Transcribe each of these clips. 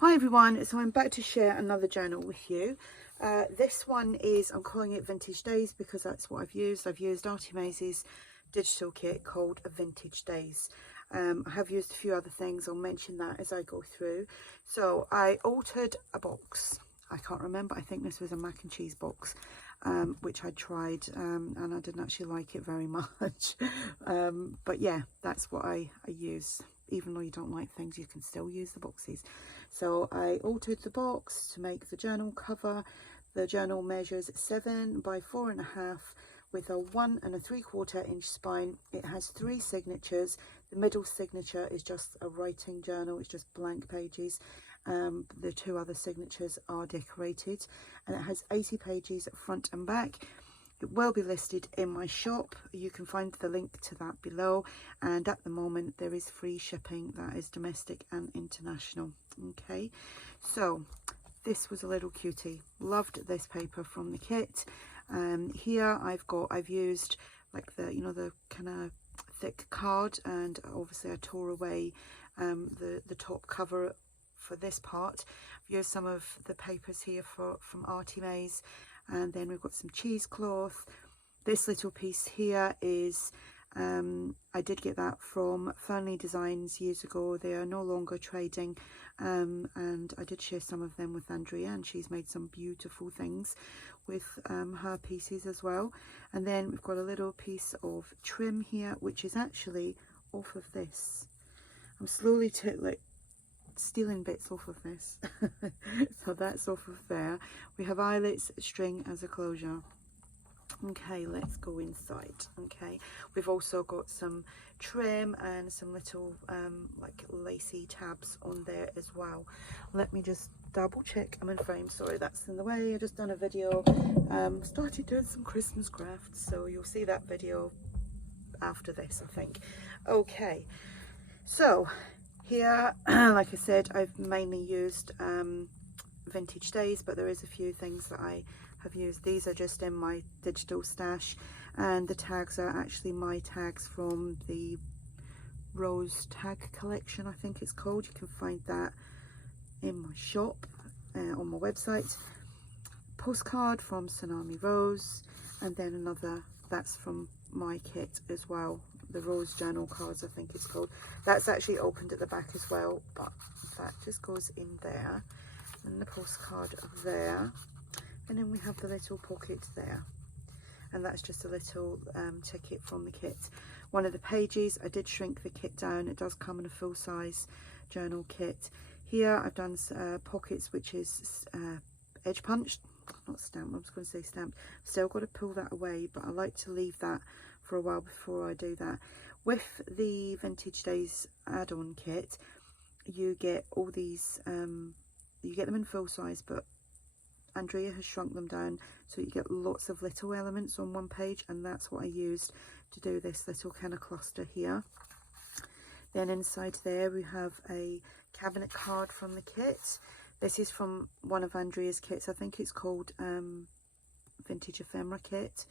Hi everyone, so I'm back to share another journal with you. This one is, I'm calling it Vintage Days because that's what I've used. I've used ARTYmaze's digital kit called Vintage Days. I have used a few other things, I'll mention that as I go through. So I altered a box. I can't remember, I think this was a mac and cheese box, which I tried and I didn't actually like it very much. But yeah, that's what I use. Even though you don't like things, you can still use the boxes. So I altered the box to make the journal cover. The journal measures 7 by 4.5 with a 1 3/4 inch spine. It has 3 signatures. The middle signature is just a writing journal, it's just blank pages. The 2 other signatures are decorated, and it has 80 pages front and back. It will be listed in my shop. You can find the link to that below, and at the moment there is free shipping, that is domestic and international. Okay, so this was a little cutie. Loved this paper from the kit. Here I've used like the kind of thick card, and obviously I tore away the top cover for this part. I've used some of the papers here from ARTYmaze. And then we've got some cheesecloth. This little piece here is, I did get that from Fernley Designs years ago. They are no longer trading, and I did share some of them with Andrea, and she's made some beautiful things with her pieces as well. And then we've got a little piece of trim here, which is actually off of this. I'm slowly stealing bits off of this. So that's off of there. We have eyelets, string as a closure. Okay, let's go inside. Okay, we've also got some trim and some little like lacy tabs on there as well. Let me just double check I'm in frame. Sorry, that's in the way. I just done a video, started doing some Christmas crafts, so you'll see that video after this, I think. Okay, so here, like I said, I've mainly used Vintage Days, but there is a few things that I have used. These are just in my digital stash, and the tags are actually my tags from the Rose tag collection, I think it's called. You can find that in my shop, on my website. Postcard from Tsunami Rose, and then another that's from my kit as well, the Rose journal cards, I think it's called. That's actually opened at the back as well, but that just goes in there, and the postcard there, and then we have the little pocket there, and that's just a little ticket from the kit. One of the pages, I did shrink the kit down. It does come in a full-size journal kit. Here I've done pockets, which is edge punched, not stamped. I was going to say stamped. Still got to pull that away, but I like to leave that for a while before I do that. With the Vintage Days add-on kit, you get all these, you get them in full size, but Andrea has shrunk them down so you get lots of little elements on one page, and that's what I used to do this little kind of cluster here. Then inside there we have a cabinet card from the kit. This is from one of Andrea's kits. I think it's called Vintage Ephemera kit,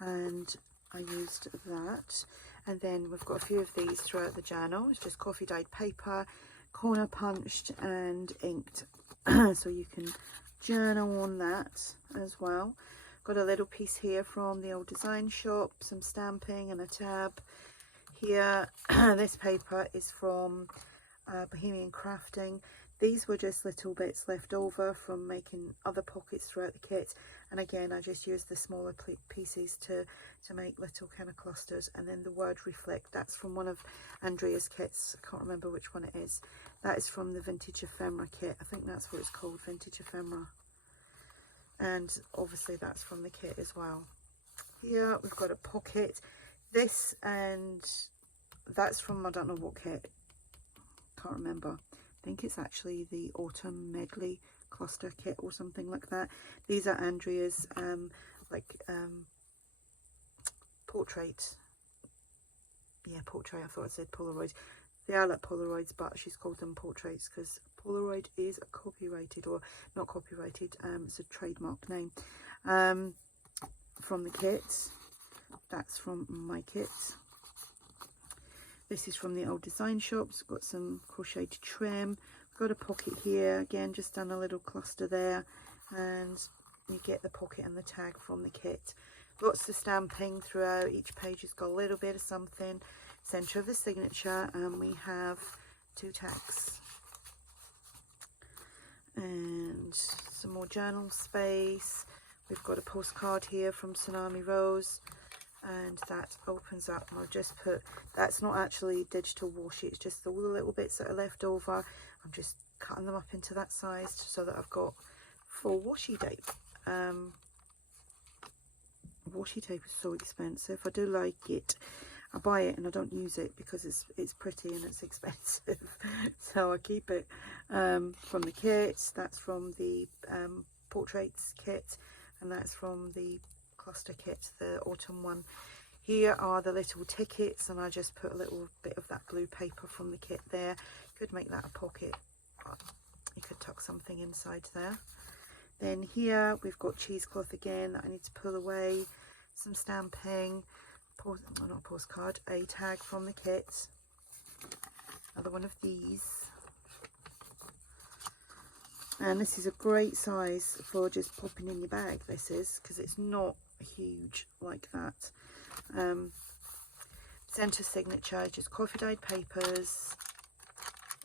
and I used that. And then we've got a few of these throughout the journal. It's just coffee dyed paper, corner punched and inked, so you can journal on that as well. Got a little piece here from the old design shop, some stamping and a tab here. This paper is from Bohemian Crafting. These were just little bits left over from making other pockets throughout the kit, and again I just used the smaller pieces to make little kind of clusters. And then the word reflect, that's from one of Andrea's kits. I can't remember which one it is. That is from the Vintage Ephemera kit. I think that's what it's called, Vintage Ephemera, and obviously that's from the kit as well. Here we've got a pocket. This, and that's from, I don't know what kit, can't remember. I think it's actually the Autumn Medley cluster kit or something like that. These are Andrea's portrait. Yeah, portrait. I thought I said Polaroid. They are like Polaroids, but she's called them portraits because Polaroid is copyrighted, or not copyrighted. It's a trademark name. From the kit. That's from my kit. This is from the old design shops. Got some crocheted trim. got a pocket here, again just done a little cluster there, and you get the pocket and the tag from the kit. Lots of stamping throughout, each page has got a little bit of something. Centre of the signature, and we have 2 tags. And some more journal space. We've got a postcard here from Tsunami Rose, and that opens up. I'll just put, that's not actually digital washi, it's just all the little bits that are left over. I'm just cutting them up into that size so that I've got full washi tape. Washi tape is so expensive. I do like it. I buy it and I don't use it because it's pretty and it's expensive. So I keep it. From the kits, that's from the portraits kit, and that's from the cluster kit, the autumn one. Here are the little tickets, and I just put a little bit of that blue paper from the kit there. Could make that a pocket, but you could tuck something inside there. Then here we've got cheesecloth again that I need to pull away, some stamping, not postcard, a tag from the kit, another one of these. And this is a great size for just popping in your bag, this is, because it's not huge like that. Centre signature, just coffee dyed papers,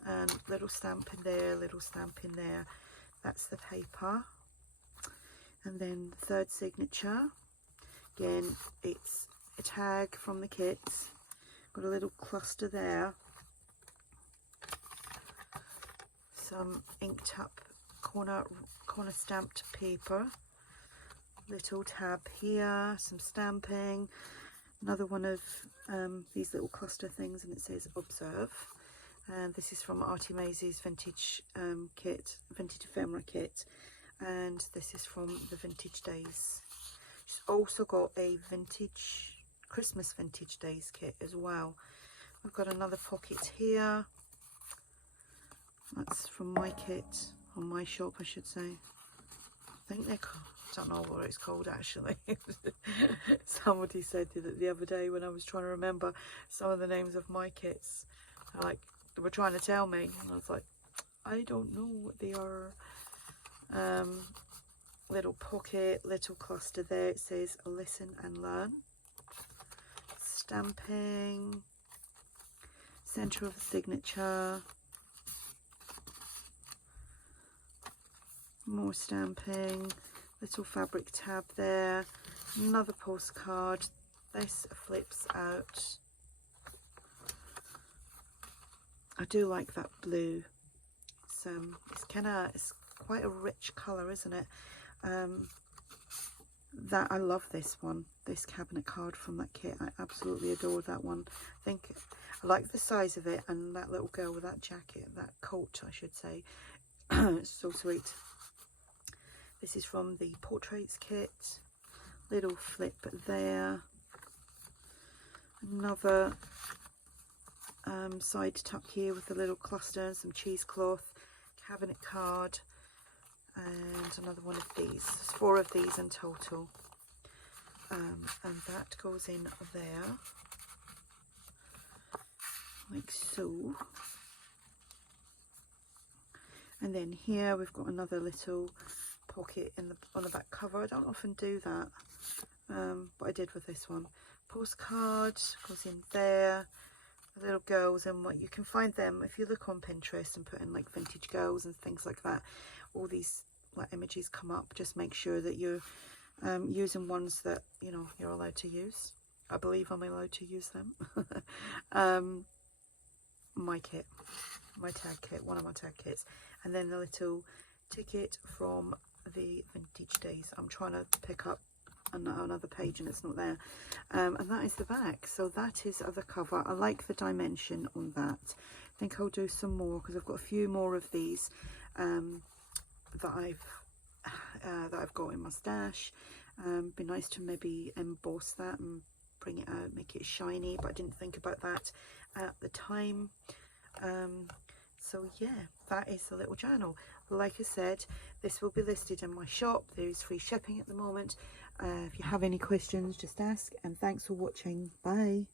and little stamp in there, little stamp in there. That's the paper. And then the third signature, again, it's a tag from the kit. Got a little cluster there. Some inked up corner stamped paper. Little tab here, some stamping. Another one of these little cluster things, and it says observe. And this is from ARTYmaze's vintage kit, vintage ephemera kit. And this is from the Vintage Days. She's also got a vintage Christmas Vintage Days kit as well. I've got another pocket here. That's from my kit, on my shop I should say. I think they're called, I don't know what it's called actually. Somebody said that the other day when I was trying to remember some of the names of my kits. Like, they were trying to tell me, and I was like, I don't know what they are. Little pocket, little cluster there, it says listen and learn. Stamping, centre of the signature, more stamping, little fabric tab there, another postcard. This flips out. I do like that blue. It's quite a rich colour, isn't it? That I love this one, this cabinet card from that kit. I absolutely adore that one. I think I like the size of it, and that little girl with that jacket, that coat I should say. It's so sweet. This is from the portraits kit. Little flip there. Another side tuck here with a little cluster and some cheesecloth. Cabinet card. And another one of these. There's 4 of these in total, and that goes in there like so. And then here we've got another little pocket on the back cover. I don't often do that, but I did with this one. Postcard goes in there. The little girls, and what you can find them if you look on Pinterest and put in like vintage girls and things like that. All these like images come up. Just make sure that you're using ones that you're allowed to use. I believe I'm allowed to use them. My kit, my tag kit, one of my tag kits, and then the little ticket from the Vintage Days. I'm trying to pick up another page and it's not there, and that is the back. So that is the cover. I like the dimension on that. I think I'll do some more because I've got a few more of these that I've got in my stash. Be nice to maybe emboss that and bring it out, make it shiny, but I didn't think about that at the time. So yeah, that is the little journal. Like I said, this will be listed in my shop. There is free shipping at the moment. If you have any questions, just ask, and thanks for watching. Bye.